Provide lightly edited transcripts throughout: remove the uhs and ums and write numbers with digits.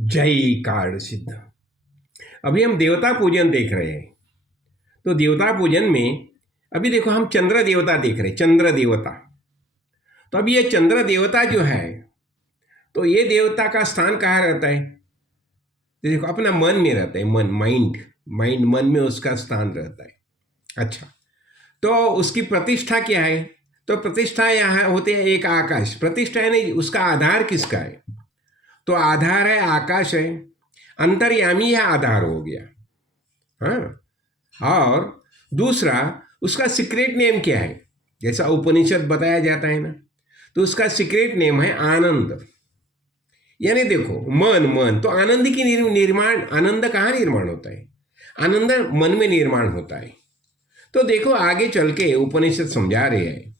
जय कार सिद्ध। अभी हम देवता पूजन देख रहे हैं। तो देवता पूजन में अभी देखो हम चंद्र देवता देख रहे हैं, चंद्र देवता। तो अभी ये चंद्र देवता जो है, तो ये देवता का स्थान कहाँ रहता है? तो देखो अपना मन में रहता है, मन, माइंड, माइंड, मन में उसका स्थान रहता है। अच्छा, तो उसकी प्रतिष्ठा क्या है? तो प्रतिष्ठा यहाँ होती है एक आकाश। प्रतिष्ठा है नहीं, उसका आधार किसका है? तो आधार है आकाश है, अंतर्यामी है, आधार हो गया। हाँ, और दूसरा उसका सीक्रेट नेम क्या है? जैसा उपनिषद बताया जाता है ना, तो उसका सीक्रेट नेम है आनंद। यानी देखो मन, मन तो आनंद की निर्माण, आनंद कहाँ निर्माण होता है? आनंद मन में निर्माण होता है। तो देखो आगे चल के उपनिषद समझा रहे हैं।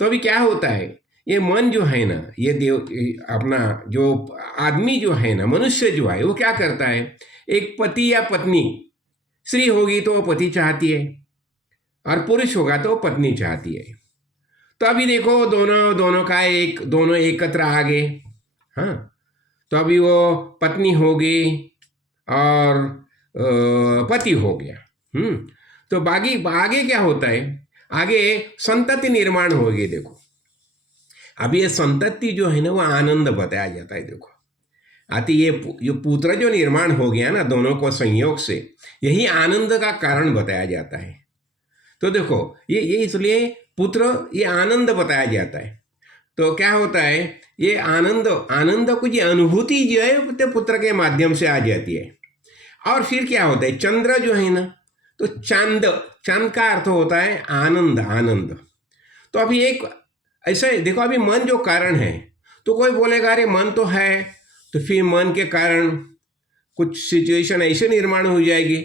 तो अभी क्या होता है, ये मन जो है ना, ये देव अपना जो आदमी जो है ना, मनुष्य जो है, वो क्या करता है? एक पति या पत्नी, स्त्री होगी तो वो पति चाहती है और पुरुष होगा तो वो पत्नी चाहती है। तो अभी देखो दोनों एकत्र आ गए। हाँ, तो अभी वो पत्नी होगी और पति हो गया। तो आगे क्या होता है? आगे संतति निर्माण होगी। देखो अभी ये संतति जो है ना, वो आनंद बताया जाता है। देखो आती ये पुत्र जो निर्माण हो गया ना, दोनों को संयोग से, यही आनंद का कारण बताया जाता है। तो देखो ये इसलिए पुत्र, ये आनंद बताया जाता है। तो क्या होता है, ये आनंद को ये अनुभूति जो है तो पुत्र के माध्यम से आ जाती है। और फिर क्या होता है, चंद्र जो है ना, तो चांद का अर्थ होता है आनंद, आनंद। तो अभी एक ऐसा है, देखो अभी मन जो कारण है, तो कोई बोलेगा अरे मन तो है, तो फिर मन के कारण कुछ सिचुएशन ऐसे निर्माण हो जाएगी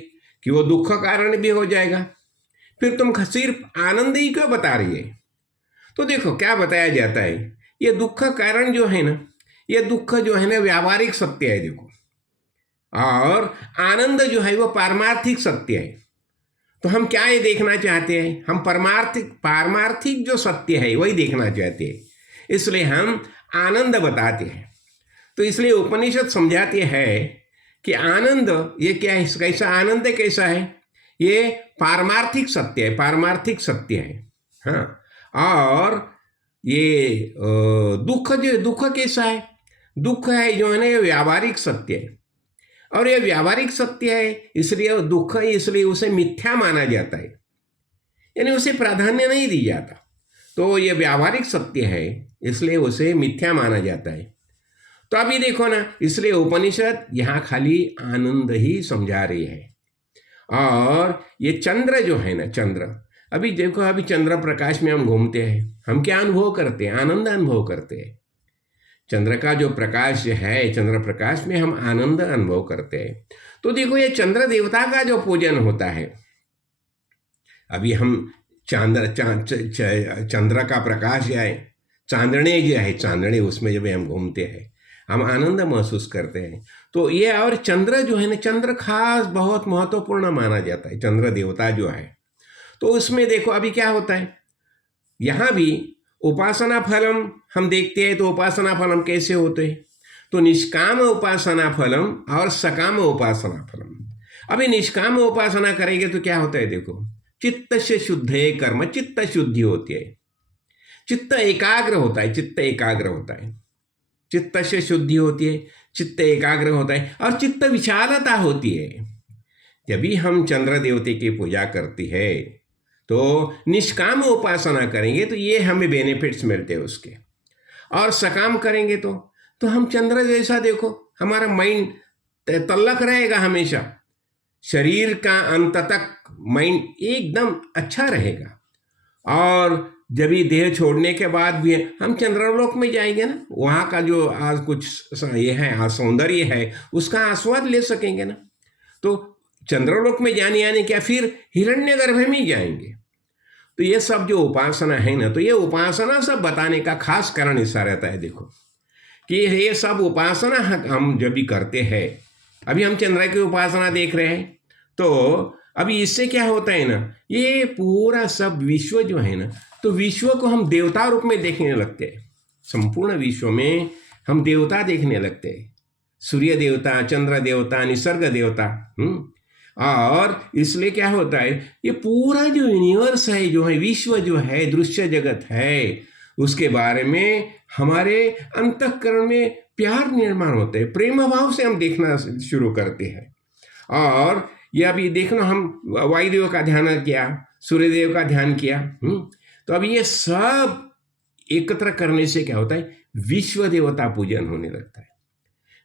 कि वो दुख कारण भी हो जाएगा। फिर तुम सिर्फ आनंद ही क्यों बता रही है? तो देखो क्या बताया जाता है, ये दुख कारण जो है ना, ये दुख जो है ना व्यावहारिक सत्य है। देखो, और आनंद जो है वो पारमार्थिक सत्य है। तो हम क्या ये देखना चाहते हैं? हम पारमार्थिक जो सत्य है वही देखना चाहते हैं, इसलिए हम आनंद बताते हैं। तो इसलिए उपनिषद समझाते हैं कि आनंद ये क्या है, कैसा आनंद कैसा है? ये पारमार्थिक सत्य है, पारमार्थिक सत्य है। हाँ, और ये दुख कैसा है? दुख है जो है ना, ये व्यावहारिक सत्य है। और ये व्यावहारिक सत्य है, इसलिए दुख है, इसलिए उसे मिथ्या माना जाता है, यानी उसे प्राधान्य नहीं दी जाता। तो ये व्यावहारिक सत्य है, इसलिए उसे मिथ्या माना जाता है। तो अभी देखो ना, इसलिए उपनिषद यहाँ खाली आनंद ही समझा रही है। और ये चंद्र जो है ना, चंद्र, अभी देखो अभी चंद्र प्रकाश में हम घूमते हैं, हम क्या अनुभव करते हैं? आनंद अनुभव करते हैं। चंद्र का जो प्रकाश है, चंद्र प्रकाश में हम आनंद अनुभव करते हैं। तो देखो ये चंद्र देवता का जो पूजन होता है, अभी हम चंद्र का प्रकाश जो है, चांदने जो है, चांदने, उसमें जब हम घूमते हैं हम आनंद महसूस करते हैं। तो ये, और चंद्र जो है ना, चंद्र खास बहुत महत्वपूर्ण माना जाता है, चंद्र देवता जो है। तो उसमें देखो अभी क्या होता है, यहाँ भी उपासना फलम हम देखते हैं। तो उपासना फलम कैसे होते हैं? तो निष्काम उपासना फलम और सकाम उपासना फलम। अभी निष्काम उपासना करेंगे तो क्या होता है? देखो, चित्त से शुद्ध है कर्म, चित्त शुद्धि होती है, चित्त एकाग्र होता है, चित्त एकाग्र होता है, चित्त से शुद्धि होती है, चित्त एकाग्र होता है, और चित्त विशालता होती है। जब भी हम चंद्र देवते की पूजा करती है तो निष्काम उपासना करेंगे तो ये हमें बेनिफिट्स मिलते हैं उसके, और सकाम करेंगे तो हम चंद्र जैसा, देखो हमारा माइंड तल्लक रहेगा हमेशा, शरीर का अंत तक माइंड एकदम अच्छा रहेगा। और जब ये देह छोड़ने के बाद भी हम चंद्रलोक में जाएंगे ना, वहाँ का जो आज कुछ ये है सौंदर्य है, उसका आस्वाद ले सकेंगे ना। तो चंद्रलोक में जाने आने क्या, फिर हिरण्यगर्भ में जाएंगे। तो ये सब जो उपासना है ना, तो ये उपासना सब बताने का खास कारण ऐसा रहता है। देखो कि ये सब उपासना हम जब भी करते हैं, अभी हम चंद्र की उपासना देख रहे हैं, तो अभी इससे क्या होता है ना, ये पूरा सब विश्व जो है ना, तो विश्व को हम देवता रूप में देखने लगते हैं। संपूर्ण विश्व में हम देवता देखने लगते हैं। सूर्य देवता, चंद्र देवता, निसर्ग देवता। और इसलिए क्या होता है, ये पूरा जो यूनिवर्स है, जो है विश्व, जो है दृश्य जगत है, उसके बारे में हमारे अंतःकरण में प्यार निर्माण होते हैं, प्रेम भाव से हम देखना शुरू करते हैं। और ये अभी देखना, हम वायुदेव का ध्यान किया, सूर्यदेव का ध्यान किया, तो अब ये सब एकत्र करने से क्या होता है, विश्व देवता पूजन होने लगता है।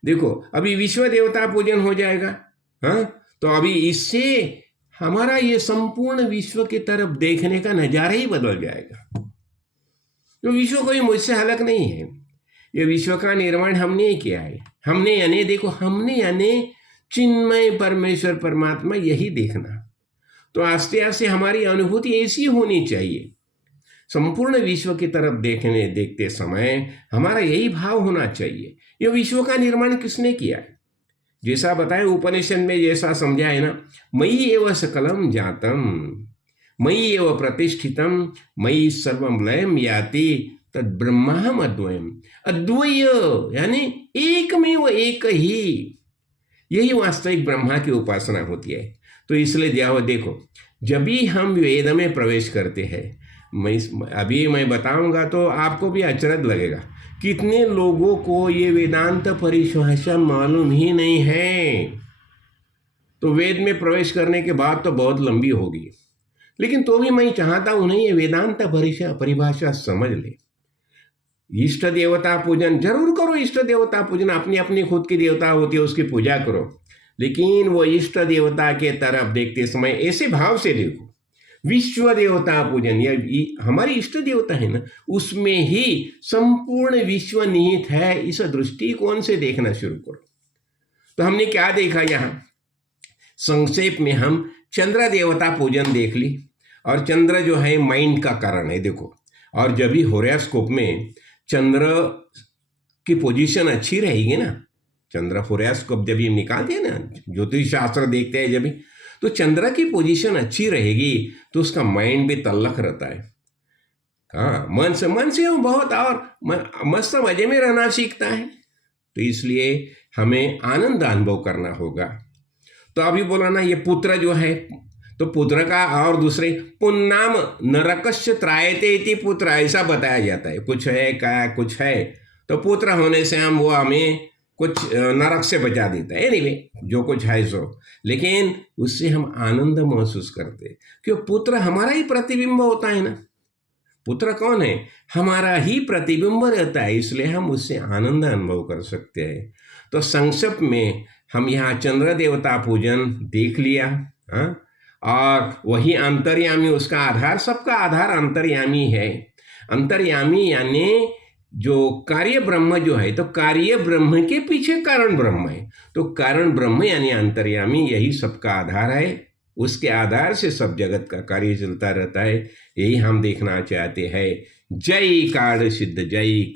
देखो अभी विश्व देवता पूजन हो जाएगा, हाँ, तो अभी इससे हमारा ये संपूर्ण विश्व की तरफ देखने का नजारा ही बदल जाएगा। तो विश्व कोई मुझसे अलग नहीं है, ये विश्व का निर्माण हमने ही किया है। हमने यानी देखो, हमने यानी चिन्मय परमेश्वर परमात्मा, यही देखना। तो आस्ते आस्ते हमारी अनुभूति ऐसी होनी चाहिए, संपूर्ण विश्व की तरफ देखते समय हमारा यही भाव होना चाहिए, ये विश्व का निर्माण किसने किया है। जैसा बताए उपनिषद में, जैसा समझा है ना, मयि एव सकलम जातम, मयि एव प्रतिष्ठितम, मयि सर्वम लयम याति तद ब्रह्माहम अद्वयम। अद्वय यानी एक में वो एक ही, यही वास्तविक ब्रह्मा की उपासना होती है। तो इसलिए देखो, जब भी हम वेद में प्रवेश करते हैं, मैं बताऊंगा तो आपको भी अचरज लगेगा, कितने लोगों को ये वेदांत परिभाषा मालूम ही नहीं है। तो वेद में प्रवेश करने के बाद तो बहुत लंबी होगी, लेकिन तो भी मैं चाहता हूं नहीं, ये वेदांत परिभाषा समझ ले। इष्ट देवता पूजन जरूर करो, इष्ट देवता पूजन अपनी अपनी खुद की देवता होती है, उसकी पूजा करो, लेकिन वो इष्ट देवता के तरफ देखते समय ऐसे भाव से देखो, विश्व देवता पूजन, या हमारी इष्ट देवता है ना, उसमें ही संपूर्ण विश्व निहित है, इस दृष्टिकोण से देखना शुरू करो। तो हमने क्या देखा यहाँ, संक्षेप में हम चंद्र देवता पूजन देख ली, और चंद्र जो है माइंड का कारण है। देखो, और जब भी होरोस्कोप में चंद्र की पोजीशन अच्छी रहेगी ना, चंद्र होरोस्कोप जब भी निकालते हैं ना, ज्योतिष शास्त्र देखते हैं जब भी, तो चंद्र की पोजीशन अच्छी रहेगी तो उसका माइंड भी तल्लक रहता है। हाँ, मन से वो बहुत और मस्त मजे में रहना सीखता है। तो इसलिए हमें आनंद अनुभव करना होगा। तो अभी बोला ना, ये पुत्र जो है, तो पुत्र का और दूसरे पुन्नाम नरकस्य त्रायते इति पुत्र, ऐसा बताया जाता है। कुछ है क्या, कुछ है, तो पुत्र होने से वो हमें कुछ नरक से बचा देता है। एनीवे, जो कुछ है सो, लेकिन उससे हम आनंद महसूस करते, क्यों, पुत्र हमारा ही प्रतिबिंब होता है ना। पुत्र कौन है, हमारा ही प्रतिबिंब रहता है, इसलिए हम उससे आनंद अनुभव कर सकते हैं। तो संक्षेप में हम यहाँ चंद्र देवता पूजन देख लिया, हाँ, और वही अंतर्यामी, उसका आधार, सबका आधार अंतर्यामी है। अंतर्यामी यानी जो कार्य ब्रह्म जो है, तो कार्य ब्रह्म के पीछे कारण ब्रह्म है, तो कारण ब्रह्म यानी अंतर्यामी, यही सबका आधार है। उसके आधार से सब जगत का कार्य चलता रहता है, यही हम देखना चाहते हैं। जय कार्य सिद्ध, जय।